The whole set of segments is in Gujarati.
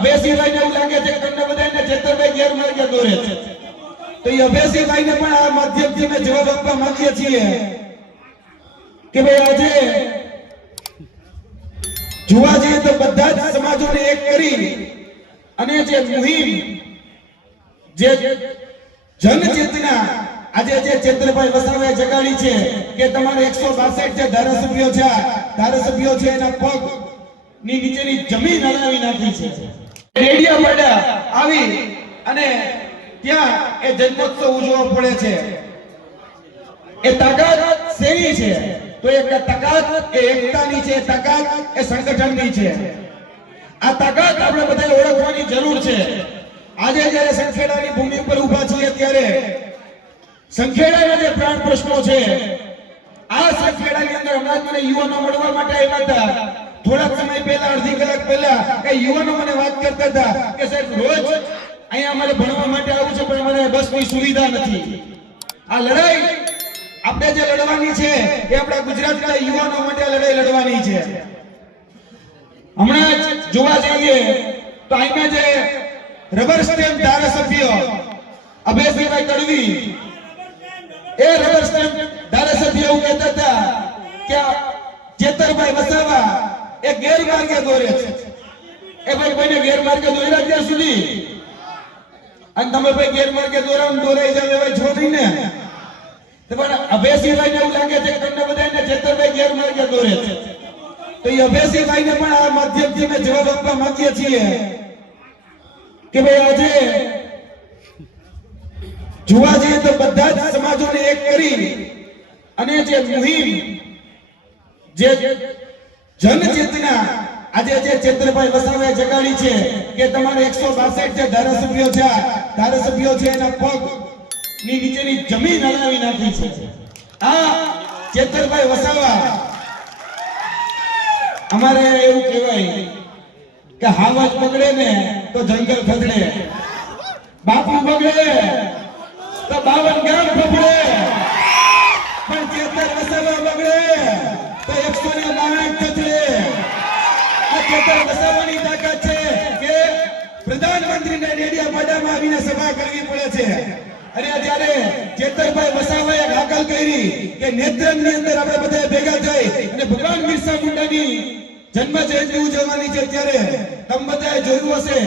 અભેસીભાઈ ને એવું લાગે છે કે તમને બધાને ચેતરભાઈ ગેરમાર્ગે દોરે છે. તો એ અભેસીભાઈ ને પણ આ માધ્યમથી અમે જવાબ આપવા માંગીએ છીએ કે ભાઈ આજે જોવા જઈએ તો બધા જ સમાજોને એક કરી અને જે મુહિમ, જે જન ચેતના આજે જે ચેતનભાઈ વસાવાએ જગાડી છે કે તમારે એકસો બાસઠ જે ધારાસભ્યો છે ધારાસભ્યો છે એના પગની નીચેની જમીન હલાવી નાખી છે. રેડિયા પડ્યા, આવી અને ત્યાં એ જન્મોત્સવ ઉજવવો પડે છે. એ તાકાત શેની છે? તો એ તાકાત એ એકતાની છે, તાકાત એ સંગઠનની છે. આ તાકાત આપણે બધા ઓળખવાની જરૂર છે. આજે જ્યારે સંખેડાની ભૂમિ ઉપર ઊભા છીએ ત્યારે સંખેડાના જે પ્રાણ પ્રશ્નો છે, આ સંખેડાની અંદર હમણાં મને યુવાનો મળવા માટે આવ્યા હતા. થોડાક સમય પહેલા, અડધી કલાક પહેલા એ યુવાનો મને વાત કરતા હતા કે સાહેબ, રોજ અહીંયા અમારે ભણવા માટે આવું છે, પણ અમારે બસની સુવિધા નથી. આ લડાઈ આપણે જે લડવાની છે, એ આપણા ગુજરાતના યુવાનો માટે લડાઈ લડવાની છે. હમણાં જ જોવા જઈએ તો અહીંયા જે રબર સ્ટેમ્પ ધારાસભ્ય અભયસિંહભાઈ તડવી, એ રબર સ્ટેમ્પ ધારાસભ્ય એવું કહેતા હતા કે જેતરભાઈ વસાવા એ ગેરમાર્ગે દોરે છે. એ ભાઈ કોઈને ગેરમાર્ગે દોર્યા ત્યાં સુધી? અને તમે ભાઈ ગેરમાર્ગે દોરા દોરાઈ જાવ એવા છો ને તો પણ અભયસિંહભાઈ ને એવું લાગે છે કે તમને બધાને ચેતરભાઈ ગેરમાર્ગે દોરે છે. તો એ અભયસિંહભાઈ ને પણ આ માધ્યમથી અમે જવાબ આપવા માંગીએ છીએ કે ભાઈ આજે જોવા જઈએ તો બધા જ સમાજોને એક કરી અને જે મુહિમ, જે જન ચેતના આજે જે ચેતનભાઈ વસાવાએ જગાડી છે કે તમારે એકસો બાસઠ જે ધારાસભ્યો છે ધારાસભ્યો છે એના પગની નીચેની જમીન હલાવી નાખી છે. આ ચેતનભાઈ વસાવા, અમારે એવું કહેવાય કે હાવજ પકડે ને તો જંગલ ખસડે. બાપુ બગડે તો બાવન ગામ ફફડે પણ ચેતન વસાવા બગડે તો એકસો ને બાવન ખસડે આ તાકાત છે કે પ્રધાનમંત્રીને રેડિયા પાડામાં આવીને સભા કરવી પડે છે. અને જ્યારે ચેતરભાઈ વસાવાએ દાખલ કરી કે નેત્રંગની અંદર આપણે બધા ભેગા થઈ અને ભગવાન બિરસા મુંડાની જન્મ જયંતિ ઉજવવાની છે. ત્યારે તમે બધાએ જોયું હશે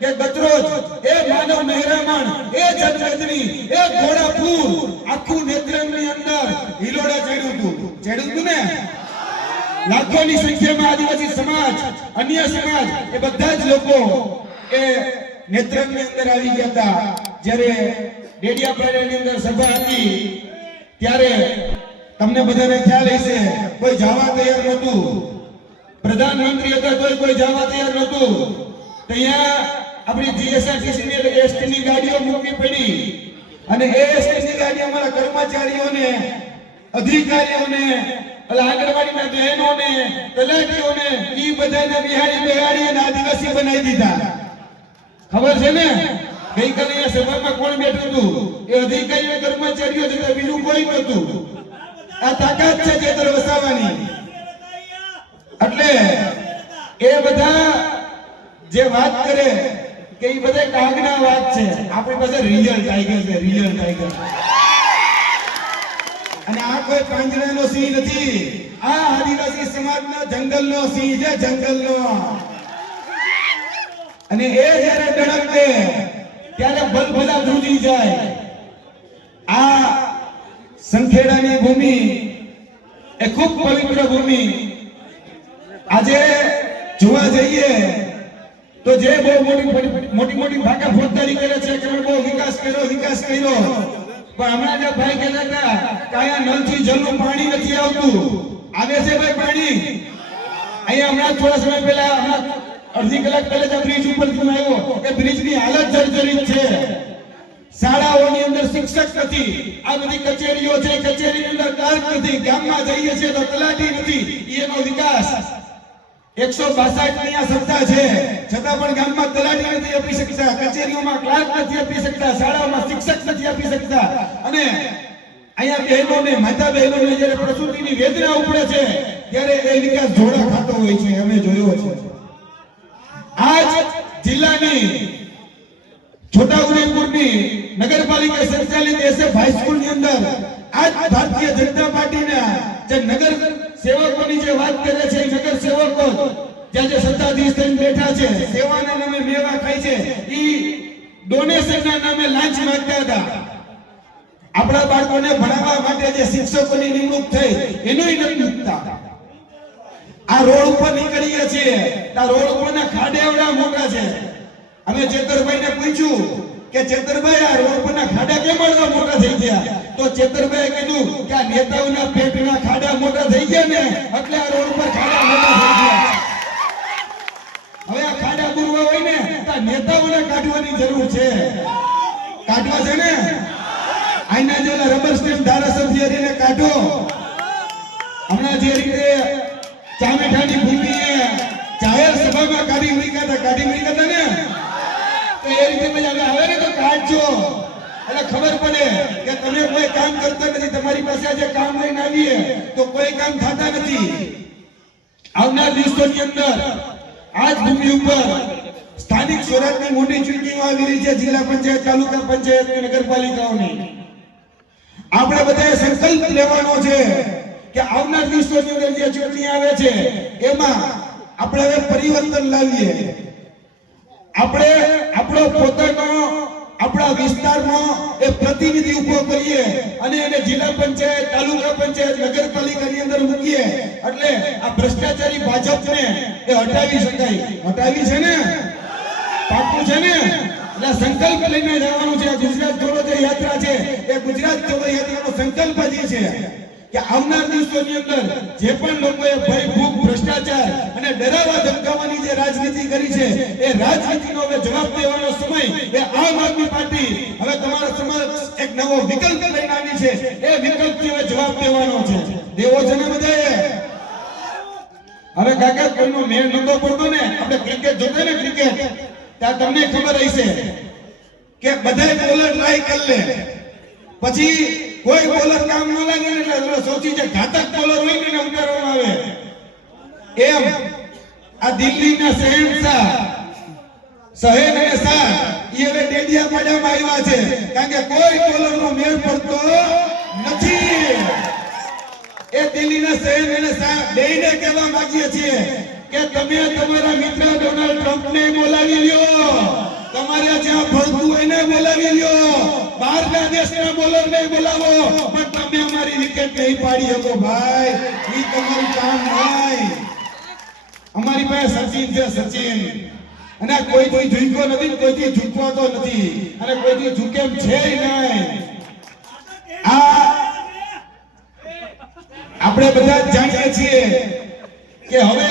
કે ગતરોજ એ માનવ મહેરામણ, એ જનમેદની એ ઘોડાપુર આખું નેત્રંગની અંદર હિલોડા ચડ્યું હતું. ચડ્યું હતું ને? લાખોની સંખ્યામાં આદિવાસી સમાજ, અન્ય સમાજ, એ બધા જ લોકો એ નેત્રંગની અંદર આવી ગયા હતા. જ્યારે ડેડિયાપાડાની અંદર સભા હતી, ત્યારે તમને બધાને ખ્યાલ હશે, કોઈ જવા તૈયાર નહોતું. પ્રધાનમંત્રી હતા તોય કોઈ જવા તૈયાર નહોતું. તો અહીંયા આપણી જીએસઆરટીસી ની એસટી ની ગાડીઓ મૂકવી પડી. અને એ એસટી ની ગાડી અમારા કર્મચારીઓને અધિકારીઓને આંગણવાડીના બહેનોને, તલાટીઓને ઈ બધાને બિહારી બિહારી અને આદિવાસી બનાવી દીધા. ખબર છે ને? ગઈકાલે અહીંયા સભામાં કોણ બેઠું હતું? એ અધિકારીઓ, કર્મચારીઓ છે બીજું કોઈ નતું આ તાકાત છે ચેતર વસાવાની. એટલે એ બધા જે વાત કરે, કે એ બધા કાગના વાત છે. આપણી પાસે રિયલ ટાઈગર છે રિયલ ટાઈગર અને આ કોઈ પાંજરાનો સિંહ નથી. આ આદિવાસી સમાજના જંગલનો સિંહ છે, જંગલનો. અને એ જ્યારે ડળકે ત્યારે ભલભલા ધ્રુજી જાય. આ સંખેડાની ભૂમિ, એ ખૂબ પવિત્ર ભૂમિ. આજે જોવા જઈએ, તો જે બહુ મોટી મોટી મોટી ભાગા ફોજદારી કરે છે, કે બહુ વિકાસ કર્યો વિકાસ કર્યો. પણ હમણાં જે ભાઈ કહેતા હતા કે અહીંયા નલથી જળનું પાણી નથી આવતું. આવે છે ભાઈ પાણી? અહીંયા હમણાં થોડા સમય પહેલા હમણાં અડધી કલાક પહેલા જ બ્રિજ ઉપર ફોન આવ્યો કે બ્રિજની હાલત જર્જરિત છે. શાળાઓની અંદર શિક્ષક નથી. આ બધી કચેરીઓ છે, કચેરીની અંદર ક્લાર્ક નથી, ગામમાં જઈએ છીએ તો તલાટી નથી. એનો વિકાસ. એકસો બાસઠની આ સત્તા છે. છતાં પણ ગામમાં તલાટી નથી આપી શકતા, કચેરીઓમાં ક્લાર્ક નથી આપી શકતા, શાળાઓમાં શિક્ષક નથી આપી શકતા. અને અહીંયા બહેનોને, માતા બહેનોને જ્યારે પ્રસૂતિની વેદના ઉપડે છે, ત્યારે એ વિકાસ જોડા ખાતો હોય છે, અમે જોયો છે. આજ જિલ્લાની છોટાઉદેપુરની નગરપાલિકા સંચાલિત એસએફ હાઈસ્કૂલની અંદર આજ ભારતીય જનતા પાર્ટીના જે નગર સેવકોની જે વાત કરે છે નગર સેવકો જ્યાં જે સત્તાધીશ થઈને બેઠા છે, સેવાના નામે મેવા ખાય છે, ઈ ડોનેશનના નામે લાંચ માંગતા હતા. આપણા બાળકોને ભણાવવા માટે જે શિક્ષકોની નિમણૂક થઈ, એનોય નથી મૂકતા. આ રોડ ઉપર નીકળીએ છીએ આ રોડ ઉપરના ખાડે એવડા મોટા છે. અમે ચેતરભાઈ ને પૂછ્યું કે, ચેતરભાઈ, આ રોડ પરના ખાડા કેમ આટલા મોટા થઈ ગયા? તો ચેતરભાઈ કીધું કે, આ નેતાઓના પેટના ખાડા મોટા થઈ ગયા ને, એટલે આ રોડ પર ખાડા મોટા થઈ ગયા હવે આ ખાડા પૂરવા હોય ને તો નેતાઓને કાઢવાની જરૂર છે. કાઢવા છે ને? આઈના જેલા રબર સ્ટેમ્પ ધારાસભ્ય એને કાઢો. હમણાં જે રીતે ચામેઠાની ભૂમિએ જાહેર સભામાં કાઢી મૂક્યા હતા, કાઢી મૂક્યા હતા ને? તો એ રીતે મજા આવે ને તો કાઢજો. એટલે ખબર પડે કે તમે કોઈ કામ કરતા નથી, તમારી પાસે આજે કામ લઈને આવીએ તો કોઈ કામ થતા નથી. આવનાર દિવસોની અંદર આજ ભૂમિ ઉપર સ્થાનિક સ્વરાજની મોટી ચૂંટણીઓ આવી રહી છે જિલ્લા પંચાયત, તાલુકા પંચાયત નગરપાલિકાઓની. આપણે બધાએ સંકલ્પ લેવાનો છે કે આવનાર દિવસોની અંદર જે ચૂંટણી આવે છે, એમાં આપણે હવે પરિવર્તન લાવીએ. આપણે આપણો પોતાનો, આપણા વિસ્તારનો એ પ્રતિનિધિ ઊભો કરીએ અને એને જિલ્લા પંચાયત, તાલુકા પંચાયત, નગરપાલિકાની અંદર મૂકીએ. એટલે આ ભ્રષ્ટાચારી ભાજપને એ હટાવી શકાય. હટાવી છે ને? પાકું છે ને? એટલે સંકલ્પ લઈને જવાનું છે. ગુજરાત જોડો જે યાત્રા છે, એ ગુજરાત જોડો યાત્રાનો સંકલ્પ જ છે કે આવનાર દિવસોની અંદર જે પણ લોકોએ ભય, ભૂખ, ભ્રષ્ટાચાર અને ડરાવા ધમકાવાની જે રાજનીતિ કરી છે, એ રાજનીતિનો હવે જવાબ દેવાનો સમય એ આમ આદમી પાર્ટી હવે તમારા સમક્ષ એક નવો વિકલ્પ લઈને આવી છે. એ વિકલ્પથી હવે જવાબ દેવાનો છે. દેવો છે ને બધાએ? હવે કાકા, કોઈનો મેળ નતો પડતો ને. આપણે ક્રિકેટ જોતા ને ક્રિકેટ ત્યાં તમને ખબર હશે કે બધાય બોલર ટ્રાય કરી લે. પછી કોઈ બોલર કામ ન લાગે ને એટલે સૌથી જે ઘાતક બોલર હોય ને ઉતારવામાં આવે. એમ આ દિલ્હીના શહેનશાહ શહેર અને શાહ એ હવે ડેડિયા પાડામાં આવ્યા છે. કારણ કે કોઈ બોલરનો મેળ પડતો નથી. એ દિલ્હીના શહેર અને શાહ બેયને કહેવા માંગીએ છીએ કે તમે તમારા મિત્ર ડોનાલ્ડ ટ્રમ્પને બોલાવી લ્યો. તમારે જ્યાં ભળતું એને ને બોલાવી લ્યો. બહારના દેશના બોલરને બોલાવો. પણ તમે અમારી વિકેટ નહીં પાડી શકો ભાઈ. ઈ તમારું કામ નહીં અમારી પાસે સચિન છે, સચિન. અને કોઈ કોઈથી ઝૂક્યો નથી ને કોઈથી ઝૂકવાતો નથી. અને કોઈથી ઝૂકે એમ છે નહીં. આ આપણે બધા જાણીએ છીએ કે હવે,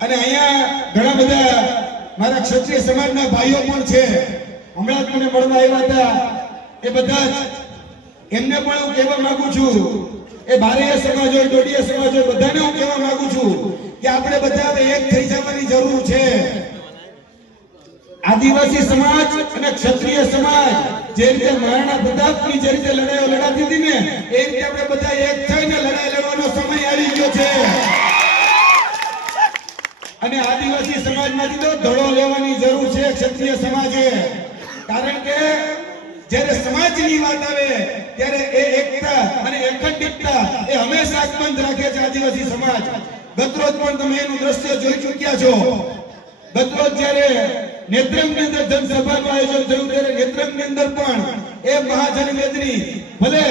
અને અહીંયા ઘણા બધા મારા ક્ષત્રિય સમાજના ભાઈઓ પણ છે. હમણાં જ મને મળવા આવ્યા હતા. એ બધા જ. એમને પણ હું કહેવા માંગુ છું. એ બારીય સમાજ હોય ડોડિયા સમાજ હોય બધાને હું કહેવા માંગુ છું કે આપણે બધા એક થઈ જવાની જરૂર છે. આદિવાસી સમાજ અને ક્ષત્રિય સમાજ જે રીતે મહારાણા પ્રતાપની જે રીતે લડાઈઓ લડાતી હતી ને, એ રીતે આપણે બધા એક થઈને લડાઈ લડવાનો સમય આવી ગયો છે અને આદિવાસી સમાજમાંથી તો ધડો લેવાની જરૂર છે ક્ષત્રિય સમાજે. કારણ કે જ્યારે સમાજની વાત આવે, ત્યારે એ એકતા અને અખંડિતતા એ હંમેશા અકબંધ રાખે છે આદિવાસી સમાજ. ગતરોજ પણ તમે એનું દ્રશ્ય જોઈ ચૂક્યા છો. ગતરોજ જ્યારે અંદર આયોજન થયું, ત્યારે નેત્રંગની અંદર પણ એ મહાજનમેદની ભલે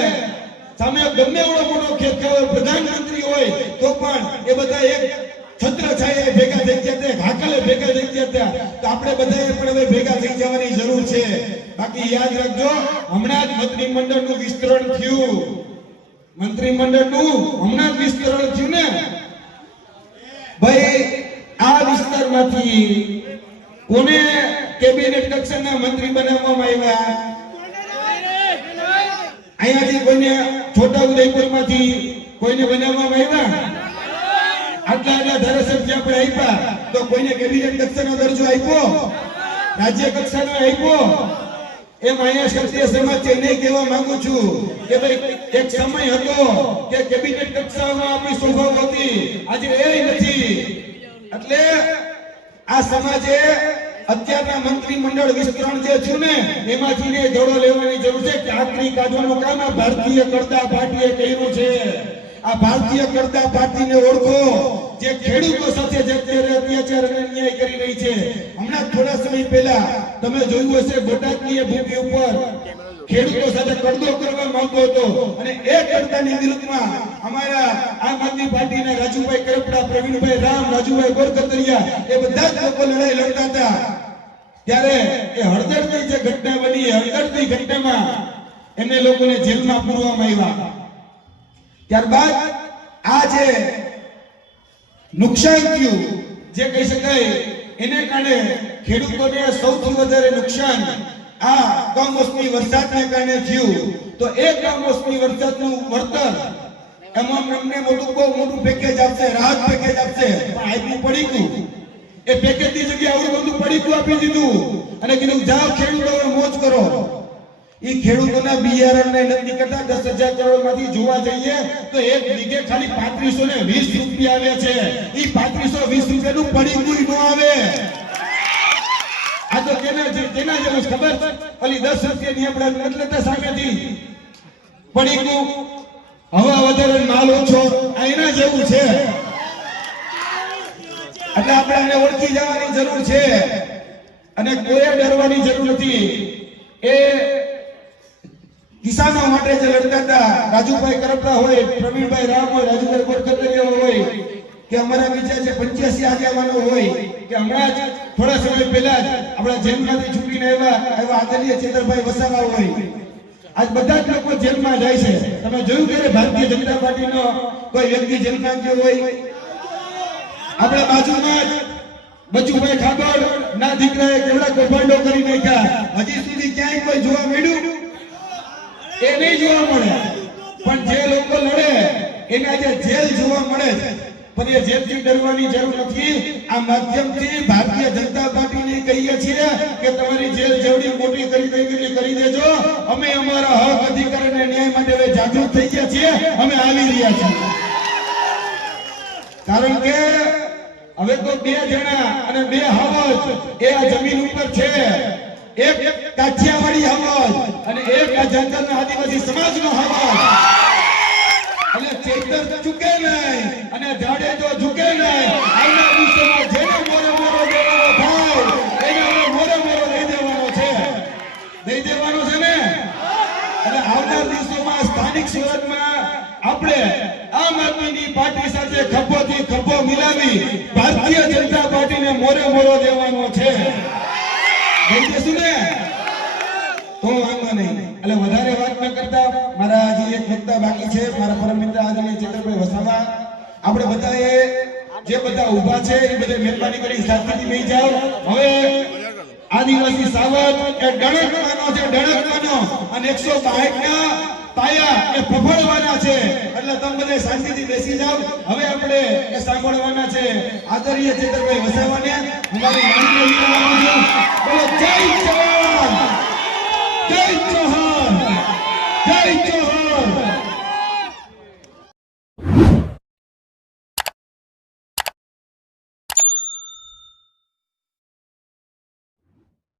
સામે ગમે એવડો મોટો ખેત પ્રધાનમંત્રી હોય, તો પણ એ બધા એક છત્ર છાયા ભેગા થઈ ગયા હતા હાકલે ભેગા થઈ ગયા હતા તો આપણે બધાએ પણ હવે ભેગા થઈ જવાની જરૂર છે. બાકી યાદ રાખજો, હમણાં જ મંત્રીમંડળનું વિસ્તરણ થયું. મંત્રીમંડળનું હમણાં જ વિસ્તરણ થયું ને? ભાઈ, આ વિસ્તારમાંથી કોને કેબિનેટ કક્ષાના મંત્રી બનાવવામાં આવ્યા? અહીંયાથી કોઈને છોટા ઉદયપુરમાંથી કોઈને બનાવવામાં આવ્યા? આટલા આટલા ધારાસભ્ય આપણે આપ્યા તો કોઈને કેબિનેટ કક્ષાનો દરજ્જો આપ્યો રાજ્ય કક્ષાનો આપ્યો એમ અહીંયા ક્ષત્રિય સમાજ એને કહેવા માંગુ છું કે ભાઈ, એક સમય હતો કે કેબિનેટ કક્ષામાં આપણી સ્વભાવ હતી. આજે એ નથી. એટલે આ સમાજે અત્યારના મંત્રીમંડળ વિસ્તરણ જે છે ને, એમાંથી ને જોડો લેવાની જરૂર છે કે આખરી કાઢવાનું કામ ભારતીય કરતા પાર્ટીએ કર્યું છે. આ ભારતીય કરતા પાર્ટીને ઓળખો. જે ખેડૂતો સાથે અત્યાચાર અને અન્યાય કરી રહી છે. હમણાં થોડા સમય પહેલા તમે જોયું હશે, બોટાદની ભૂમિ ઉપર ખેડૂતો સાથે કરદો કરવા માંગતો હતો. અને એ કરતાની વિરુદ્ધમાં અમારા આમ આદમી પાર્ટીના રાજુભાઈ કરપડા, પ્રવીણભાઈ રામ, રાજુભાઈ ગોરકતરિયા એ બધા જ લોકો લડાઈ લડતા હતા. ત્યારે એ હળદરની જે ઘટના બની, એ હળદરની ઘટનામાં એમને લોકોને જેલમાં પૂરવામાં આવ્યા. ત્યારબાદ આ જે નુકસાન થયું, જે કહી શકાય, એને કારણે ખેડૂતોને સૌથી વધારે નુકસાન આ કમોસમી વરસાદને કારણે થયું. તો એ કમોસમી વરસાદનું વળતર એમાં અમને મોટું બહુ મોટું પેકેજ આપશે, રાહત પેકેજ આપશે. પણ આપ્યું પડીકું, એ પેકેજની જગ્યાએ આવડું બધું પડીકું આપી દીધું. અને કીધું, જાઓ ખેડૂતો મોજ કરો. ઈ ખેડૂતોના બિયારણને નક્કી કરતા દસ હજાર કરોડ જોવા જઈએ તો એક વીઘે ખાલી પાંત્રીસો ને વીસ રૂપિયા આવે છે. ઈ પાંત્રીસો વીસ રૂપિયાનું પડીકું ન આવે. આ તો કેના કેના જેવું ખબર? ઓલી દસ રૂપિયાની આપણે બદલતા સામેથી. પડીકું હવા વધારે માલ ઓછો. આ એના જેવું છે. એટલે આપણે આને ઓળખી જવાની જરૂર છે. અને કોઈ ડરવાની જરૂર નથી. એ કિસાનો માટે જે લડતા હતા રાજુભાઈ કરપડા હોય, પ્રવીણભાઈ રામ હોય, રાજુભાઈ ગોરખતરિયા હોય, કે અમારા બીજા જે પંચ્યાસી આગેવાનો હોય, કે હમણાં જ થોડા સમય પહેલા જ આપણા જેલમાંથી છૂટીને આવ્યા, એવા આદરણીય ચેતરભાઈ વસાવા હોય. આજ બધા જ લોકો જેલમાં જાય છે. તમે જોયું કે ભારતીય જનતા પાર્ટીનો કોઈ વ્યક્તિ જેલમાં ગયો હોય? આપણા બાજુમાં જ બચુભાઈ ખાબર ના દીકરાએ કેવડા કૌભાંડો કરી નાખ્યા. હજી સુધી ક્યાંય કોઈ જોવા મળ્યું? એ નહીં જોવા મળે. પણ જે લોકો લડે, એને આજે જેલ જોવા મળે છે. પણ એ જેલથી ડરવાની જરૂર નથી. આ માધ્યમથી ભારતીય જનતા પાર્ટીને કહીએ છીએ કે તમારી જેલ જેવડી મોટી કરી દેવી કરી દેજો. અમે અમારા હક અધિકાર અને ન્યાય માટે હવે જાગૃત થઈ ગયા છીએ. અમે આવી રહ્યા છીએ. કારણ કે હવે તો બે જણા અને બે હવજ એ આ જમીન ઉપર છે. એક કાઠિયાવાડી હવજ અને એક આ જંગલના આદિવાસી સમાજનો હવજ એટલે ચેતર ચૂકે નહીં અને જાડેજો ઝૂકે નહીં. આવનાર વિશ્વમાં જેને મોરે મોરો દેવાનો થાય, એને હવે મોરે મોરો દઈ દેવાનો છે. દઈ દેવાનો છે ને? અને આવનાર દિવસોમાં સ્થાનિક સુરતમાં આપણે આમ આદમીની પાર્ટી સાથે ખભોથી ખભો મિલાવી ભારતીય જનતા પાર્ટીને મોરે મોરો દેવાનો છે. દેશું ને તો વાત કરતા, મારા બાકી છે, મારા પરમ મિત્ર આદરણીય ચેતરભાઈ વસાવા. આપણે બધાએ જે બધા ઊભા છે, એ બધે મહેરબાની કરી શાંતિથી બેસી જાઓ. હવે આદિવાસી સાવત એ ડણકવાનો છે, ડણકવાનો. અને 162 ના પાયા એ ફફડવાના છે. એટલે તમે બધા શાંતિથી બેસી જાઓ. હવે આપણે એ સાંભળવાના છે આદરણીય ચેતરભાઈ વસાવાને. અમારી માનવી બોલો, જય જવાન! જય ચૌહાણ! જય ચૌહાણ!